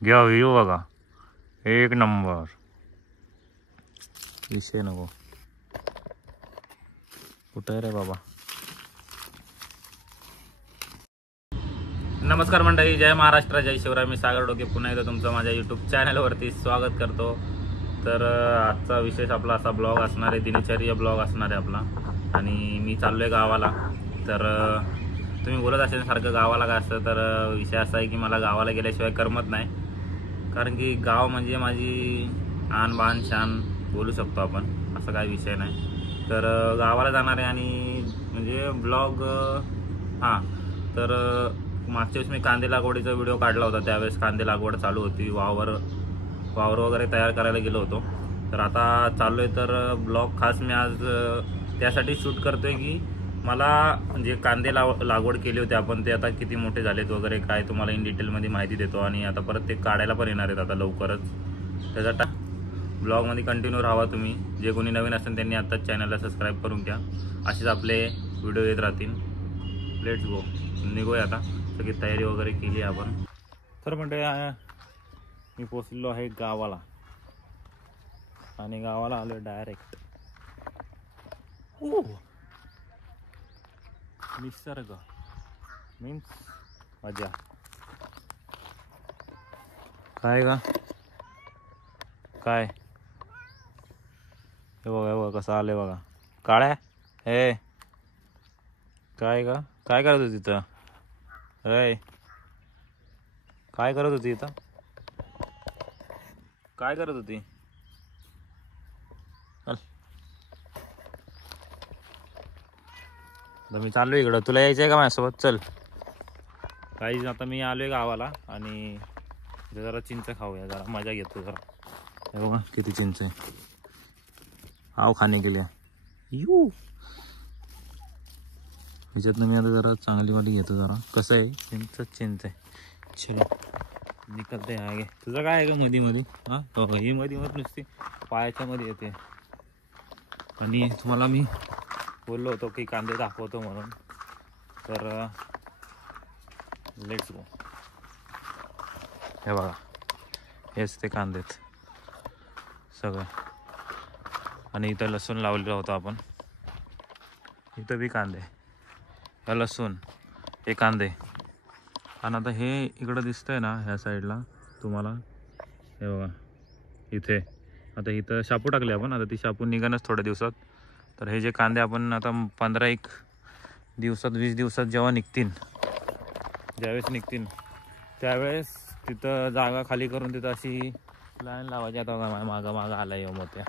घ्या व्ह्यू बघा, एक नंबर, विषय नको. कुठे रे बाबा. नमस्कार मंडळी, जय महाराष्ट्र, जय शिवराय. मी सागर डोके पुन्हा एकदा तुमचं माझ्या यूट्यूब चॅनलवरती स्वागत करतो. तर आजचा विशेष आपला असा ब्लॉग असणार आहे, दिनचर्या ब्लॉग असणार आहे आपला. आणि मी चाललो आहे गावाला. तर तुम्ही बोलत असेल सारखं गावाला काय असतं, तर विषय असा आहे की मला गावाला गेल्याशिवाय करमत नाही. कारण की गाव म्हणजे माझी आन बान शान बोलू शकतो आपण, असा काही विषय नाही. तर गावाला जाणार आहे आणि म्हणजे ब्लॉग हां. तर मागच्या वेळेस मी कांदे लागवडीचा व्हिडिओ काढला होता. त्यावेळेस कांदे लागवड चालू होती, वावर वगैरे तयार करायला गेलो होतो. तर आता चाललो आहे. तर ब्लॉग खास मी आज त्यासाठी शूट करतो आहे की मला जे कांदे लागवड केली होती आपण, ते आता किती मोठे झालेत वगैरे काय तुम्हाला इन डिटेलमध्ये माहिती देतो. आणि आता परत ते काढायला पण येणार आहेत आता लवकरच. त्याचा ब्लॉगमध्ये कंटिन्यू राहा तुम्ही. जे कोणी नवीन असेल त्यांनी आत्ताच चॅनलला सबस्क्राईब करून घ्या. असेच आपले व्हिडिओ येत राहतील. लेट्स गो, निघूया आता. सगळी तयारी वगैरे केली आपण. तर म्हणते मी पोचलेलो आहे गावाला आणि गावाला आलो डायरेक्ट. निसर्ग मीन्स मजा. काय का काय हे बघा, हे बघा कसं आले बघा. काळ्या हे काय का काय करत होती तिथं? अरे काय करत होती इथं? काय करत होती? तर मी चाललो इकडं, तुला यायचं आहे का माझ्यासोबत? चल. काहीच, आता मी आलोय गावाला आणि जरा चिंच खाऊया, जरा मजा घेतो जरा. हे बघा किती चिंच आहे, आव खाणे के लिए. यू ह्याच्यातनं मी आता जरा चांगली वाली घेतो जरा. कसं आहे चिंच आहे. चलो निकलते आगे. तुझं काय आहे का मध्ये मध्ये? हां हो, ही मध्ये मध्ये नुसती पायाच्या मध्ये येते. आणि तुम्हाला मी बोललो होतो की कांदे दाखवतो म्हणून. तर लेट्स गो. हे बघा, हेच ते कांदेत सगळं. आणि इथं लसूण लावलेलं होतं आपण. इथं बी कांदे, हा लसूण, हे कांदे. आणि आता हे इकडं दिसतंय ना ह्या साईडला तुम्हाला, हे बघा इथे. आता इथं शापू टाकले आपण, आता ती शापू निघणच थोड्या दिवसात. तर हे जे कांदे आपण आता 15-1 दिवसात 20 दिवसात जेव्हा निघतील, ज्यावेळेस निघतील त्यावेळेस तिथं जागा खाली करून तिथं अशी लाईन लावायची. आता मागं मागं आला येऊ मोठ्या.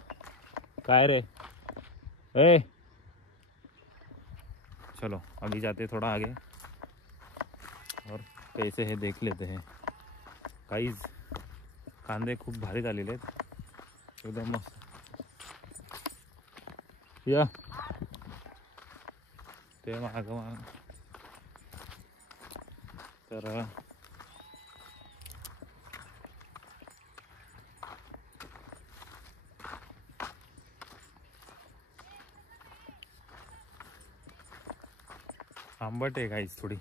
काय रे ए, चलो अभी जाते थोड़ा आगे और कैसे हे देख लेते हैं. काहीच कांदे खूप भारी झालेले आहेत, एकदम मस्त. या ते मागं तर आंबट आहे काहीच थोडी.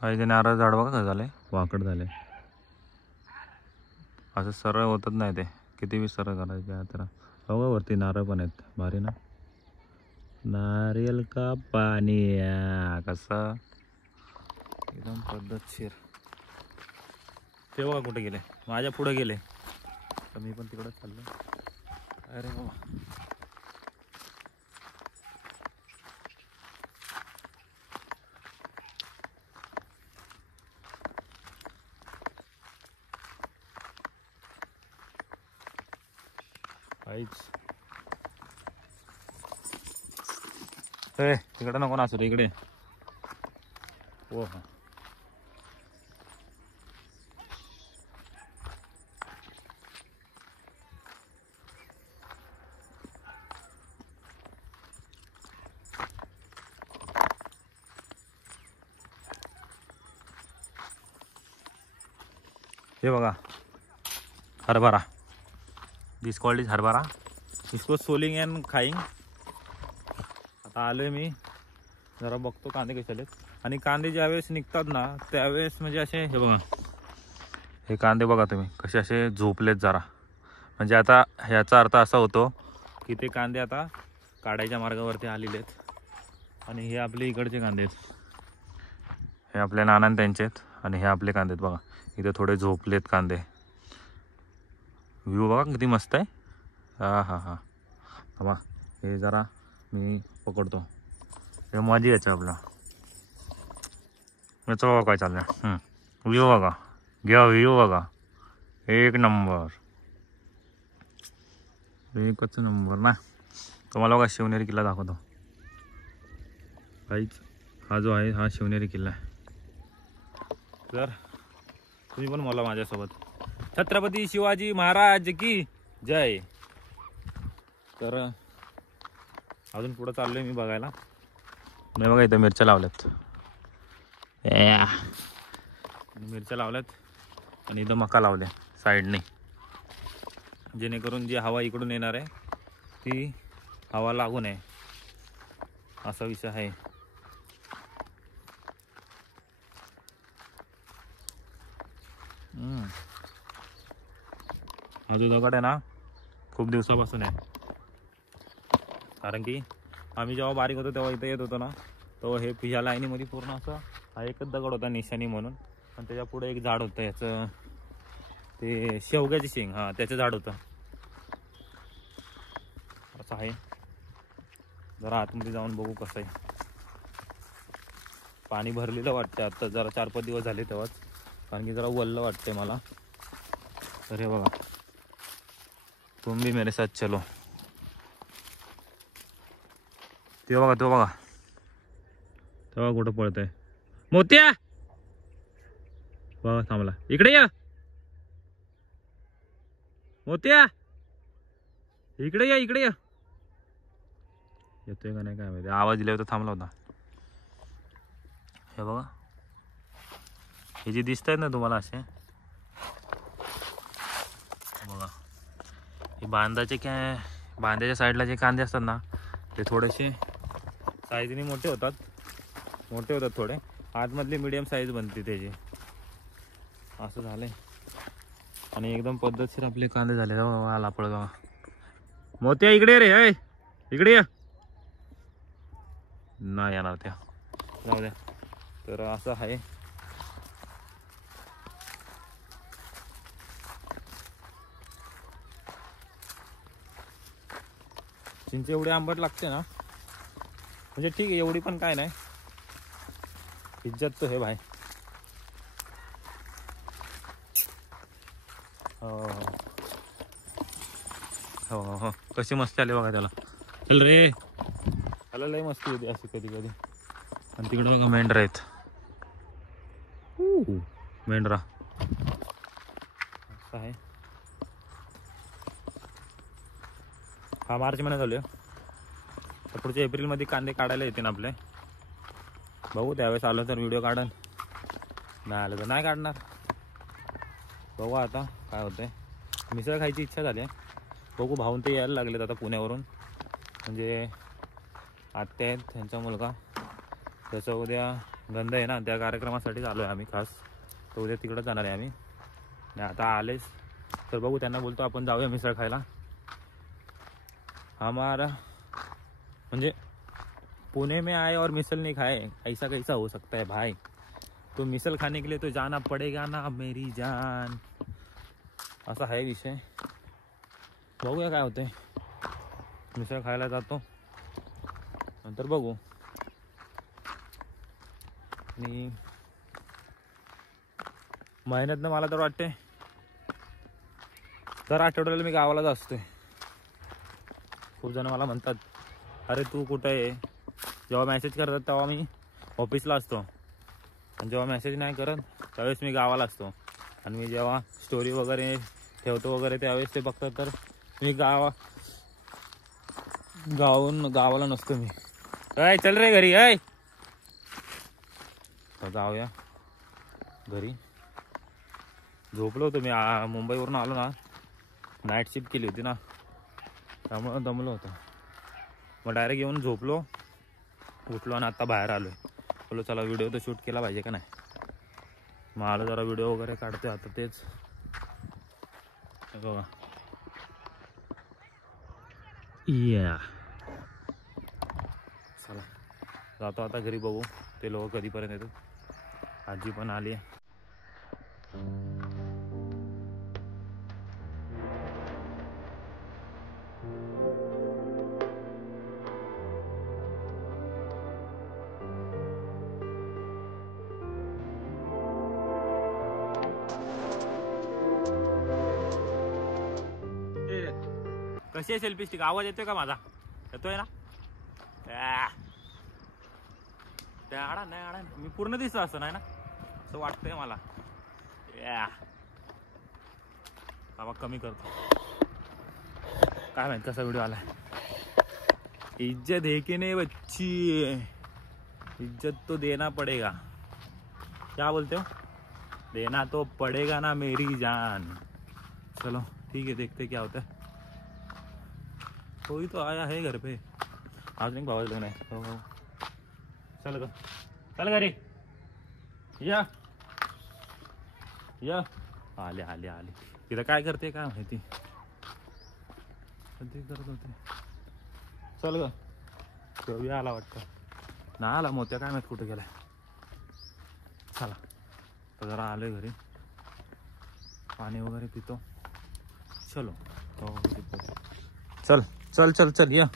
काही ते नारळ झाड बघा कसं झालंय, वाकड झाले. असं सरळ होतच नाही ते, किती बी सरळ करायचे. तर बघा वरती नारळ पण आहेत, भारी ना. नारियल का पाणी कसं एकदम पद्धतशीर. ते बघा कुठे गेले, माझ्या पुढे गेले. तर मी पण तिकडं चाललो. अरे बाबा, काहीच तिकडं नको नाचू रे, इकडे. हो हा, हे बघा हरभरा. दिस कॉल्ड इज हरभरा. इसको सोलिंग अँड खाईंग. आता आलोय मी, जरा बघतो कांदे कसे आलेत. आणि कांदे ज्यावेळेस निघतात ना त्यावेळेस म्हणजे असे हे बघा, हे कांदे बघा तुम्ही कसे असे झोपलेत जरा. म्हणजे आता ह्याचा अर्थ असा होतो की ते कांदे आता काढायच्या मार्गावरती आलेले आहेत. आणि हे आपले इकडचे कांदे आहेत, हे आपल्या नानान त्यांचे आहेत. आणि हे आपले कांदे आहेत बघा, इथे थोडे झोपलेत कांदे. व्ह्यू बघा किती मस्त आहे. हां हां हां बघा, हे जरा मी पकडतो. हे माझी याचं आपलं याचं बघा काय चाललं. व्ह्यू बघा, घ्या व्ह्यू बघा, एक नंबर, एकच नंबर ना. तुम्हाला बघा शिवनेरी किल्ला दाखवतो. काहीच हा जो आहे हा शिवनेरी किल्ला आहे. तर तुम्ही पण मला माझ्यासोबत छत्रपती शिवाजी महाराज की जय. तर अजून पुढं चाललोय मी बघायला. नाही बघा इथं मिरच्या लावल्यात, मिरच्या लावल्यात. आणि इथं मका लावल्या साईडने, जेणेकरून जी हवा इकडून येणार आहे ती हवा लागू नये, असा विषय आहे. हा जो दगड आहे ना खूप दिवसापासून आहे. कारण की आम्ही जेव्हा बारीक होतो तेव्हा इथं येत होतो ना, तेव्हा हे ह्या लाईनीमध्ये पूर्ण असं हा एकच दगड होता निशाणी म्हणून. आणि त्याच्या पुढे एक झाड होतं याचं, ते शेवग्याची शेंग, हां त्याचं झाड होतं. असं आहे. जरा आतमध्ये जाऊन बघू कसं आहे. पाणी भरलेलं वाटतं आता, जरा 4-5 दिवस झाले तेव्हाच, कारण की जरा वल्ल वाटतंय मला. तर हे बघा, तुम भी मेरे साथ चलो. ते बघा, तो बघा, तेव्हा कुठं पळत आहे मोत्या. बघा थांबला, इकडे या मोत्या, इकडे या, इकडे या. येतोय का नाही काय माहिती, आवाज दिला होता थांबला होता. हे बघा, हे जे दिसत आहेत ना तुम्हाला असे बघा, हे बांध्याच्या साईडला जे कांदे असतात ना ते थोडेसे साईजने मोठे होतात थोडे. आतमधली मीडियम साईज बनते त्याची, असं झालंय. आणि एकदम पद्धतशीर आपले कांदे झाले. आला पळ बघा मोत्या, इकडे रे, अय इकडे या. नाही येणार त्या, जाऊ द्या. तर असं आहे. चिंच एवढी आंबट लागते ना, म्हणजे ठीक आहे एवढी पण काय नाही. इज्जत तो है भाई. हो हो हो, कशी मस्ती आली बघा त्याला. चल रे, त्याला लई मस्ती होती अशी कधी कधी. आणि तिकडे बघा मेंढरा आहेत, मेंढरा असं आहे. हा मार्च महिना चालू आहे. तर पुढच्या एप्रिलमध्ये कांदे काढायला येते ना आपले. बघू त्यावेळेस आलं तर व्हिडिओ काढन, नाही आलं तर नाही काढणार. बघू आता काय होतंय. मिसळ खायची इच्छा झाली आहे. बघू, भाऊन ते यायला लागलेत आता पुण्यावरून. म्हणजे आत्या आहेत, त्यांचा मुलगा, त्याचं उद्या गंध आहे ना, त्या कार्यक्रमासाठी आलो आहे आम्ही खास. तर उद्या तिकडं जाणार आहे आम्ही. आणि आता आलेच तर बघू, त्यांना बोलतो आपण जाऊया मिसळ खायला. हमारा म्हणजे पुणे में आए और मिसल नहीं खाए, ऐसा कैसा हो सकता है भाई. तो मिसल खाने के लिए तो जाना पड़ेगा ना मेरी जान. असा आहे विषय. बघूया काय होते. मिसळ खायला जातो, नंतर बघू. आणि महिन्यातनं मला तर वाटते दर आठवड्याला मी गावालाच असतोय. खूप जण मला म्हणतात अरे तू कुठं आहे. जेव्हा मेसेज करतात तेव्हा मी ऑफिसला असतो, आणि जेव्हा मेसेज नाही करत त्यावेळेस मी गावाला असतो. आणि मी जेव्हा स्टोरी वगैरे ठेवतो वगैरे त्यावेळेस ते बघतात, तर मी गावाला नसतो मी. काय चल रे घरी, आहे जाऊया घरी. झोपलो होतो मी, मुंबईवरून आलो ना, नाईट शिफ्ट केली होती ना, त्यामुळं दमलो होतो. मग डायरेक्ट येऊन झोपलो, उठलो आणि आता बाहेर आलो. बोलो चला व्हिडिओ तर शूट केला पाहिजे का नाही. मग आलो जरा व्हिडिओ वगैरे काढतोय आता. तेच बघा या चला जातो आता घरी. बघू ते लोक कधीपर्यंत येतात. आजी पण आली आहे. कशी आहे सेल्फी स्टिक? आवाज येतोय का माझा? येतोय ना? नाही मी पूर्ण दिसतो असं नाही ना, असं वाटतंय मला. बाबा कमी करतो. काय माहित कसा व्हिडिओ आलाय. इज्जत है कि नहीं बच्ची, इज्जत तो देना पड़ेगा. क्या बोलते हो? देना तो पड़ेगा ना मेरी जान. चलो ठीक है, देखते क्या होता है. कोई तो आया है घर पे. आज नहीं भाव लोग नहीं. चल ग, चल घरी या. आले आले आले. तिथं काय करते काय माहिती, कधी करत होते. चल ग, तो आला वाटतं. ना आला मोत्या काय माहित कुठे गेलाय. चला तर जरा आलोय घरी, पाणी वगैरे पितो. चलो चल चल चल चल या.